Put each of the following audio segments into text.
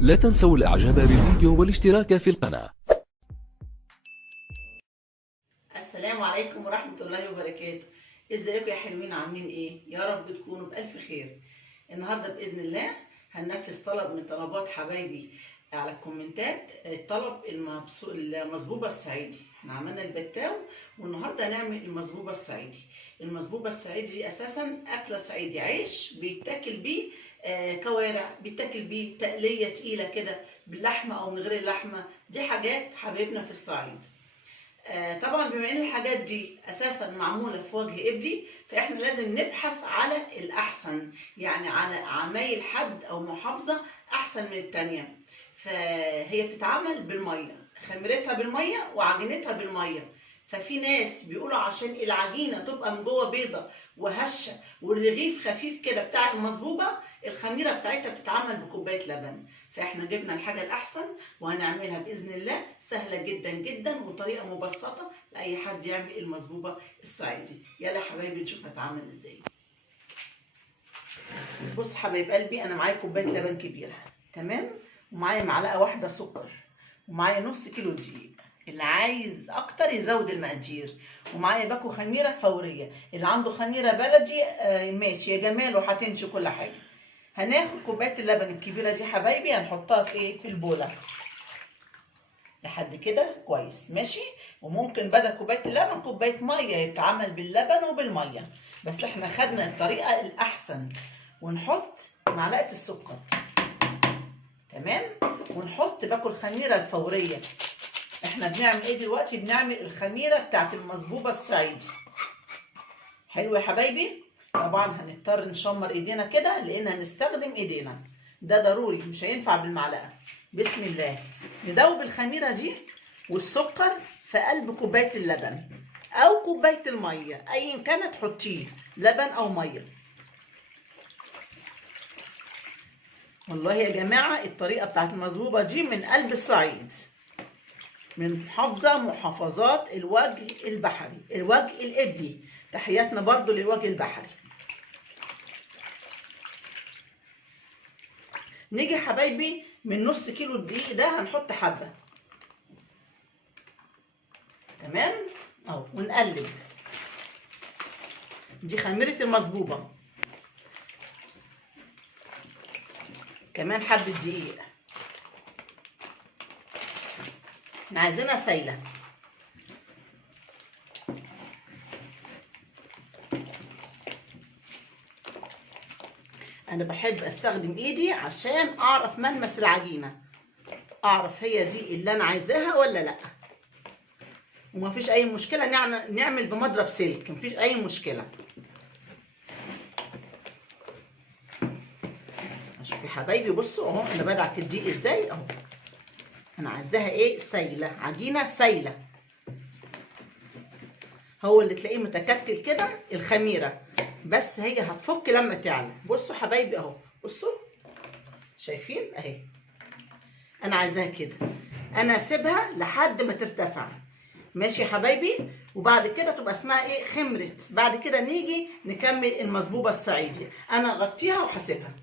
لا تنسوا الاعجاب بالفيديو والاشتراك في القناة. السلام عليكم ورحمة الله وبركاته. ازيكم يا حلوين، عاملين ايه؟ يا رب تكونوا بألف خير. النهاردة بإذن الله هننفذ طلب من طلبات حبايبي على الكومنتات، الطلب المصبوبة الصعيدي. احنا عملنا البتاو والنهاردة هنعمل المصبوبة الصعيدي. المصبوبة الصعيدي أساسا أكلة صعيدي، عيش بيتاكل بيه كوارع، بيتاكل بيه تقلية تقيلة كده باللحمة أو من غير اللحمة. دي حاجات حبايبنا في الصعيد. طبعا بما ان الحاجات دي اساسا معموله في وجه قبلي، فاحنا لازم نبحث على الاحسن، يعني على عمايل حد او محافظه احسن من التانيه. فهي بتتعمل بالميه، خميرتها بالميه وعجينتها بالميه. ففي ناس بيقولوا عشان العجينه تبقى من جوه بيضه وهشه والرغيف خفيف كده بتاع المصبوبه، الخميره بتاعتها بتتعمل بكوبايه لبن. فاحنا جبنا الحاجه الاحسن وهنعملها باذن الله، سهله جدا جدا وطريقه مبسطه لاي حد يعمل المصبوبه الصعيدي. يلا حبايبي نشوف هتعمل ازاي. بص حبايب قلبي، انا معايا كوبايه لبن كبيره تمام، ومعايا معلقه واحده سكر، ومعايا نص كيلو دقيق. اللي عايز اكتر يزود المقادير. ومعايا باكو خميره فوريه، اللي عنده خميره بلدي ماشي يا جمال وهتمشي كل حاجه. هناخد كوبايه اللبن الكبيره دي حبايبي، هنحطها في ايه، في البوله لحد كده كويس ماشي. وممكن بدل كوبايه اللبن كوبايه ميه يتعمل باللبن وبالميه، بس احنا خدنا الطريقه الاحسن. ونحط معلقه السكر تمام، ونحط باكو الخميره الفوريه. احنا بنعمل ايه دلوقتي؟ بنعمل الخميره بتاعت المصبوبه الصعيدي. حلو يا حبايبي. طبعا هنضطر نشمر ايدينا كده لان هنستخدم ايدينا، ده ضروري، مش هينفع بالمعلقه. بسم الله. ندوب الخميره دي والسكر في قلب كوبايه اللبن او كوبايه الميه، ايا كان تحطيه، لبن او ميه. والله يا جماعه الطريقه بتاعت المصبوبه دي من قلب الصعيد، من محافظه محافظات الوجه البحري، الوجه القبلي. تحياتنا برضو للوجه البحري. نيجي حبايبي من نص كيلو الدقيق ده هنحط حبه تمام اهو، ونقلب. دي خميره المصبوبه. كمان حبه دقيق، احنا عايزينها سايله. انا بحب استخدم ايدي عشان اعرف ملمس العجينه، اعرف هي دي اللي انا عايزاها ولا لا. ومفيش اي مشكله نعمل بمضرب سلك، مفيش اي مشكله. شوفوا يا حبايبي، بصوا اهو انا بدعك الدقيق ازاي اهو. انا عايزاها ايه، سايله، عجينه سايله. هو اللي تلاقيه متكتل كده الخميره، بس هي هتفك لما تعلى. بصوا حبايبي اهو، بصوا شايفين اهي. انا عايزاها كده، انا اسيبها لحد ما ترتفع ماشي يا حبايبي. وبعد كده تبقى اسمها ايه، خمرت. بعد كده نيجي نكمل المصبوبه الصعيدي. انا اغطيها وهسيبها.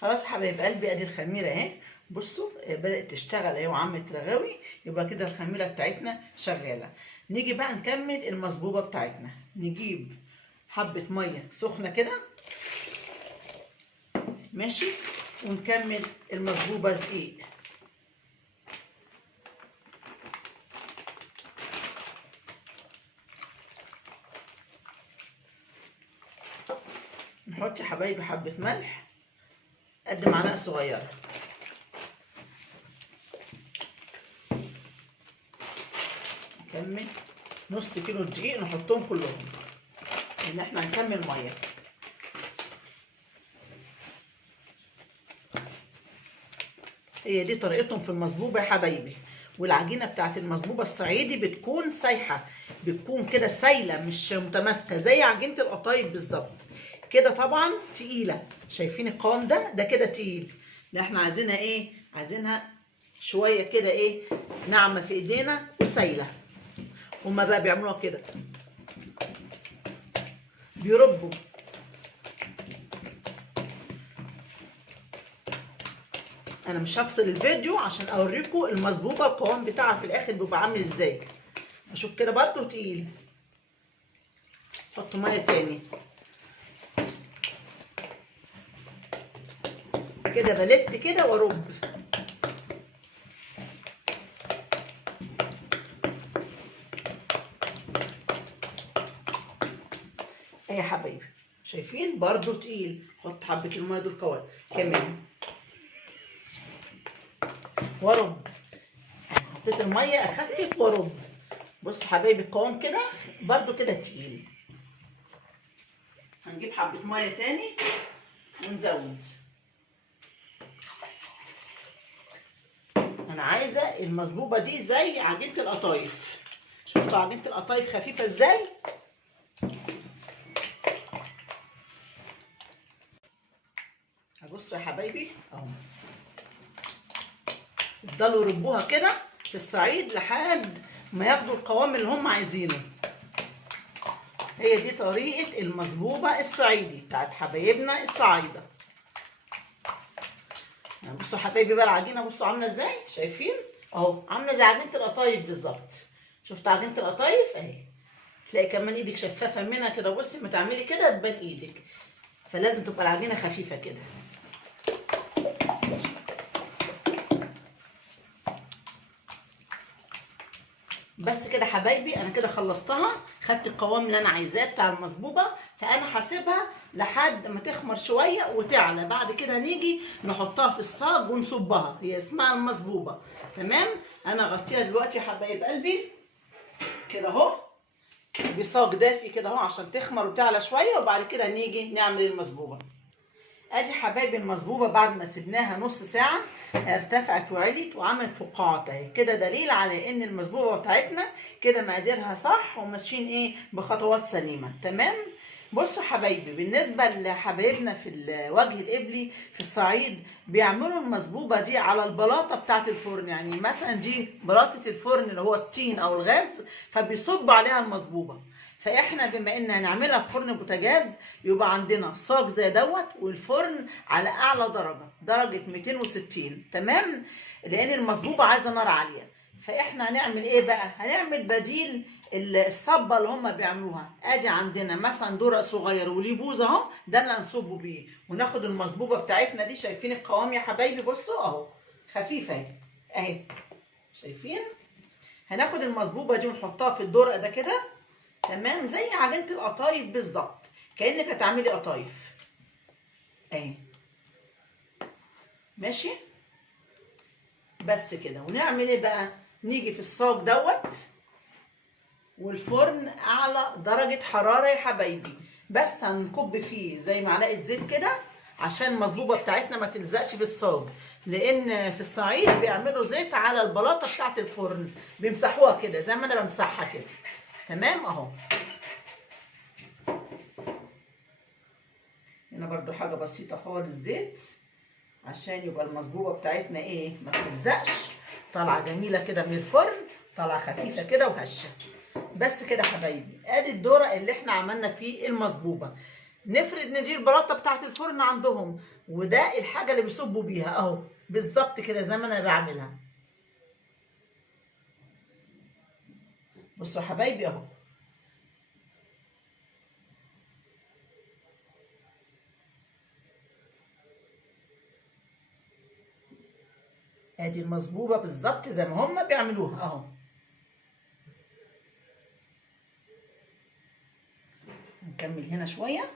خلاص حبايب قلبي، ادي الخميره اهي. بصوا بدات تشتغل اهي وعملت رغاوي، يبقى كده الخميره بتاعتنا شغاله. نيجي بقى نكمل المصبوبه بتاعتنا. نجيب حبه ميه سخنه كده ماشي، ونكمل المصبوبه دقيق. نحط يا حبايبي حبه ملح قد معلقه صغيره. نكمل نص كيلو دقيق نحطهم كلهم، لان احنا هنكمل ميه. هي دي طريقتهم في المصبوبه يا حبايبي. والعجينه بتاعت المصبوبه الصعيدي بتكون سايحه، بتكون كده سايله مش متماسكه زي عجينه القطايف بالظبط كده. طبعا تقيله، شايفين القوام ده كده تقيل. اللي احنا عايزينها ايه، عايزينها شويه كده ايه، ناعمه في ايدينا وسايله. هما بقى بيعملوها كده، بيربوا. انا مش هفصل الفيديو عشان اوريكم المصبوبه القوام بتاعها في الاخر بيبقى عامل ازاي. اشوف كده برضو تقيل، حط ميه تاني كده، بلت كده وارب. اهي يا حبايبي شايفين برضو تقيل، حط حبه الميه دول كمان وارب. حطيت الميه اخفف وارب. بصوا حبايبي القوام كده برضو كده تقيل. هنجيب حبه ميه تاني ونزود. انا عايزه المصبوبه دي زي عجينه القطايف. شفتوا عجينه القطايف خفيفه ازاي؟ هبصوا يا حبايبي اهو، افضلوا ربوها كده في الصعيد لحد ما ياخدوا القوام اللي هم عايزينه. هي دي طريقه المصبوبه الصعيدي بتاعت حبايبنا الصعايده. بصوا حبايبي بقى العجينه، بصوا عامله ازاي، شايفين اهو عامله زي عجينه القطايف بالظبط. شفت عجينه القطايف اهي، تلاقي كمان ايدك شفافه منها كده. بصي ما تعملي كده تبان ايدك، فلازم تبقى العجينه خفيفه كده. بس كده حبايبي انا كده خلصتها، خدت القوام اللي انا عايزاه بتاع المصبوبه. فانا هسيبها لحد ما تخمر شويه وتعلى. بعد كده نيجي نحطها في الصاج ونصبها، هي اسمها المصبوبه. تمام. انا اغطيها دلوقتي يا حبايب قلبي كده اهو بصاج دافي كده اهو عشان تخمر وتعلى شويه، وبعد كده نيجي نعمل المصبوبه. ادي حبايبي المصبوبه بعد ما سيبناها نص ساعه ارتفعت وعلت وعملت فقاعات اهي. كده دليل على ان المصبوبه بتاعتنا كده مقاديرها صح وماشيين ايه بخطوات سليمه. تمام. بصوا حبايبي بالنسبه لحبايبنا في الوجه القبلي في الصعيد بيعملوا المصبوبه دي على البلاطه بتاعه الفرن. يعني مثلا دي بلاطه الفرن اللي هو الطين او الغاز، فبيصبوا عليها المصبوبه. فاحنا بما ان هنعملها في فرن بوتاجاز يبقى عندنا صاج زي دوت، والفرن على اعلى درجه 260. تمام. لان المصبوبه عايزه نار عاليه. فاحنا هنعمل ايه بقى؟ هنعمل بديل الصبه اللي هم بيعملوها. ادي عندنا مثلا درق صغير وليه بوز اهو، ده اللي هنصبه بيه وناخد المصبوبه بتاعتنا دي. شايفين القوام يا حبايبي؟ بصوا اهو خفيفه اهي، شايفين؟ هناخد المصبوبه دي ونحطها في الدرق ده كده. تمام. زي عجينه القطايف بالظبط، كانك هتعملي قطايف اهي. ماشي. بس كده. ونعمل ايه بقى؟ نيجي في الصاج دوت والفرن اعلى درجه حراره يا حبايبي، بس هنكب فيه زي معلقه زيت كده عشان المصبوبه بتاعتنا ما تلزقش في الصاج. لان في الصعيد بيعملوا زيت على البلاطه بتاعت الفرن، بيمسحوها كده زي ما انا بمسحها كده. تمام اهو. هنا برضو حاجه بسيطه خالص زيت عشان يبقى المصبوبه بتاعتنا ايه ما تلزقش، طالعه جميله كده من الفرن، طالعه خفيفه كده وهشه. بس كده حبايبي ادي الدورق اللي احنا عملنا فيه المصبوبه. نفرض ان دي البلاطه بتاعت الفرن عندهم، وده الحاجه اللي بيصبوا بيها اهو بالظبط كده زي ما انا بعملها. بصوا يا حبايبي اهو. ادي المصبوبه بالظبط زي ما هم بيعملوها اهو. نكمل هنا شويه.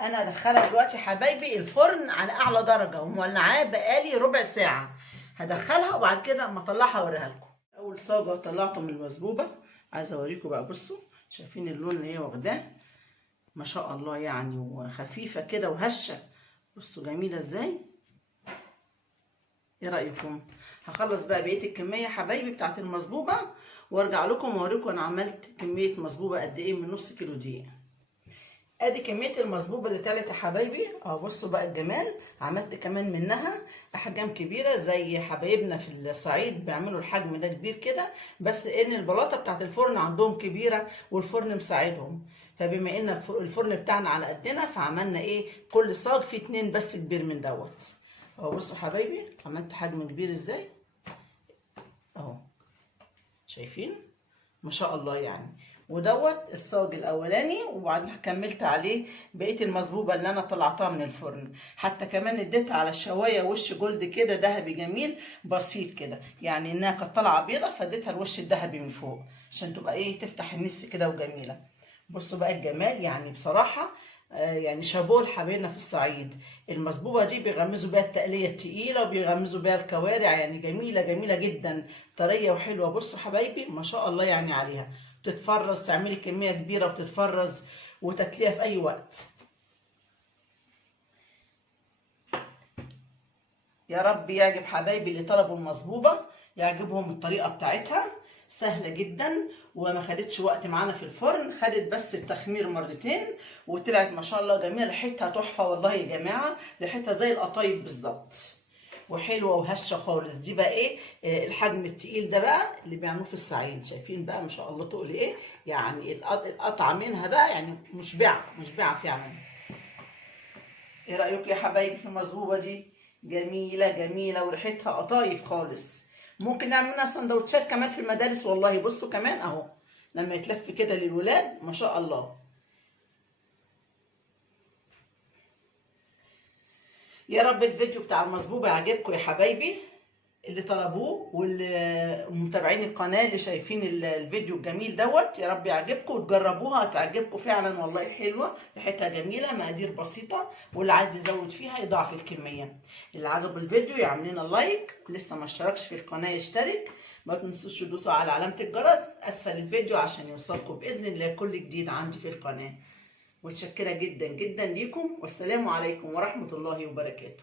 انا هدخلها دلوقتي يا حبايبي الفرن على اعلى درجه ومولعاه بقالي ربع ساعه. هدخلها وبعد كده اما اطلعها اوريها لكم. اول صاجه طلعته من المصبوبه، عايزه اوريكم بقى. بصوا شايفين اللون اللي هي واخداه ما شاء الله يعني، وخفيفه كده وهشه. بصوا جميله ازاي. ايه رايكم؟ هخلص بقى بقيه الكميه يا حبايبي بتاعت المصبوبه وارجع لكم واوريكم انا عملت كميه مصبوبه قد ايه من نص كيلو دقيق. ادي كميه المصبوبه اللي طلعت يا حبايبي اهو. بصوا بقى الجمال، عملت كمان منها احجام كبيره زي حبايبنا في الصعيد بيعملوا الحجم ده كبير كده، بس ان البلاطه بتاعت الفرن عندهم كبيره والفرن مساعدهم، فبما ان الفرن بتاعنا على قدنا فعملنا ايه، كل صاج فيه 2 بس كبير من دوت اهو. بصوا حبايبي عملت حجم كبير ازاي اهو، شايفين ما شاء الله يعني. ودوت الصاج الاولاني، وبعدين كملت عليه بقيه المصبوبه اللي انا طلعتها من الفرن. حتى كمان اديتها على الشوايه وش جولد كده ذهبي جميل بسيط كده، يعني انها كانت طالعه بيضه فاديتها الوش الذهبي من فوق عشان تبقى ايه، تفتح النفس كده وجميله. بصوا بقى الجمال، يعني بصراحه يعني شابوه لحبايبنا في الصعيد. المصبوبه دي بيغمزوا بيها التقليه التقيله وبيغمزوا بيها الكوارع، يعني جميله جميله جدا، طريه وحلوه. بصوا حبايبي ما شاء الله يعني عليها، تتفرز، تعملي كميه كبيره وتتفرز وتاكليها في اي وقت. يا رب يعجب حبايبي اللي طلبوا المصبوبه، يعجبهم الطريقه بتاعتها، سهله جدا وما خدتش وقت معانا في الفرن، خدت بس التخمير مرتين وطلعت ما شاء الله جميله. ريحتها تحفه والله يا جماعه، ريحتها زي القطايف بالظبط وحلوه وهشه خالص. دي بقى ايه الحجم التقيل ده بقى اللي بيعملوه في الصعيد، شايفين بقى ما شاء الله تقول ايه، يعني القطعه منها بقى يعني مشبعه فعلا. ايه رايكم يا حبايبي في المصبوبه دي؟ جميله جميله وريحتها قطايف خالص. ممكن نعمل منها سندوتشات كمان في المدارس والله. بصوا كمان اهو لما يتلف كده للولاد ما شاء الله. يا رب الفيديو بتاع المصبوبه يعجبكم يا حبايبي اللي طلبوه، واللي متابعين القناه اللي شايفين الفيديو الجميل دوت. يا رب يعجبكم وتجربوها، هتعجبكم فعلا والله، حلوه ريحتها جميله، مقادير بسيطه، واللي عايز يزود فيها يضاعف الكميه. اللي عجبه الفيديو يعمل لنا لايك، لسه ما اشتركش في القناه يشترك، ما تنسوش تدوسوا على علامه الجرس اسفل الفيديو عشان يوصلكم باذن الله كل جديد عندي في القناه. متشكره جدا جدا ليكم، والسلام عليكم ورحمه الله وبركاته.